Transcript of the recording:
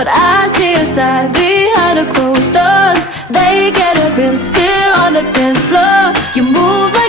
but I see your side behind the closed doors. They get a glimpse here on the dance floor. You move